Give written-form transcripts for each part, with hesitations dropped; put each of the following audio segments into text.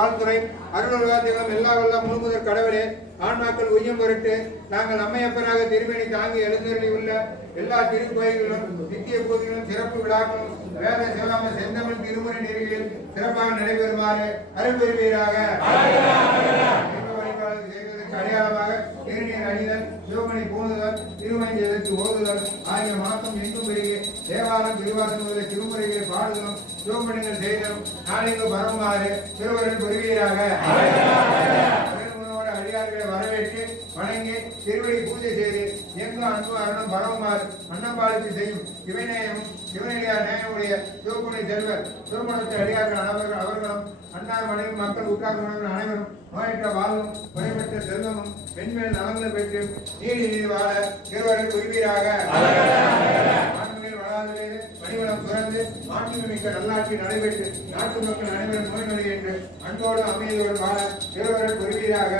வாழ்த்துறை அருள்வாதிகளும் எல்லா வல்ல முழுமுதற் கடவுளே ஆன்மாக்கள் உய்யம் பொருட்டு நாங்கள் அம்மையப்பராக திருமணி தாங்கி எழுந்தருளி உள்ள எல்லா திருக்கோயில்களும் நித்திய பூஜைகளும் சிறப்பு விழாக்களும் வேத சிவராம செந்தமிழ் திருமுறை நெறிகளில் சிறப்பாக நடைபெறுமாறு அருள் பெறுவீராக. அடையாளமாக திருநீர் அணிதல், சிவமணி பூணுதல், திருமணி எதிர்த்து ஓதுதல் ஆகிய மாதம் எங்கும் பெருகி தேவாரம் திருவாசம் முதலிய திருமுறைகளை பாடுதலும் சிவமணிகள் செய்தலும் நாளைக்கு வருமாறு திருவருள் பெறுவீராக. அடியார்களை வரவேற்று வணங்கி திருவடி பூஜை செய்து எங்கு அன்பு அருணும் பரவுமாறு அன்னம்பாளுக்கு செய்யும் சிவநேயமும் சிவனடியார் நேயமுடைய சிவகுணை செல்வர் திருமணத்தை அடியார்கள் அவர்களும் அன்னார் மனைவி மக்கள் உட்கார்ந்து அனைவரும் நோயற்ற வாழ்வும் குறைபெற்ற செல்வமும் பெண்கள் நலன்கள் பெற்று நீதி நீர் வாழ திருவருள் புரிவீராக. மணிவளம் துறந்து மாற்றுமிக்க நல்லாட்சி நடைபெற்று நாட்டு மக்கள் அனைவரும் நோய் நொடி என்று அன்போடு அமைதியோடு வாழ திருவருள் புரிவீராக.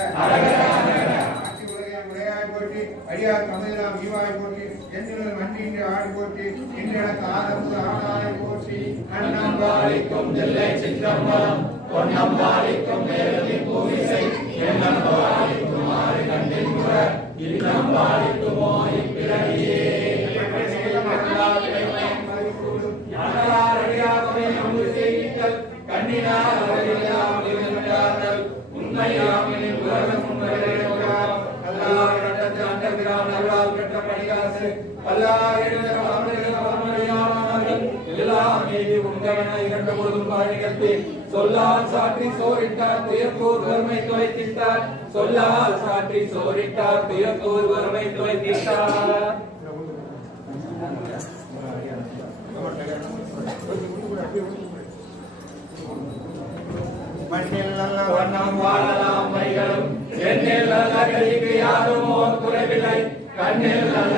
ஆட்சி உரையாய் போற்றி அடியார் அமைதலாம் ஈவாய் போற்றி எண்ணில் மண்ணின்று ஆடி போற்றி எண்ணெடுத்த ஆதரவு ஆடாய் போற்றி அன்னம்பாளிக்கும் நெல்லை சிற்றம்பலம் பொன்னம்பாளிக்கும் மேலதி பூவிசை எண்ணம்பாளிக்கும் ஆறு கண்ணில் முற இல்லம்பாளிக்குமோ இப்பிறவியே கண்ணினார் உண்மையாமின் உலகம் சொல்லால் சாற்றி சோரிட்டார் துயர்கூர் வறுமை துளைத்திட்டார். சொல்லால் சாற்றி சோரிட்டார் துயர்கூர் வறுமை துளைத்திட்டார். மண்ணில் நல்ல வண்ணம் வாழலாம் மைகளும் எண்ணில் நல்ல கல்விக்கு யாரும் ஓர் குறைவில்லை. கண்ணில் நல்ல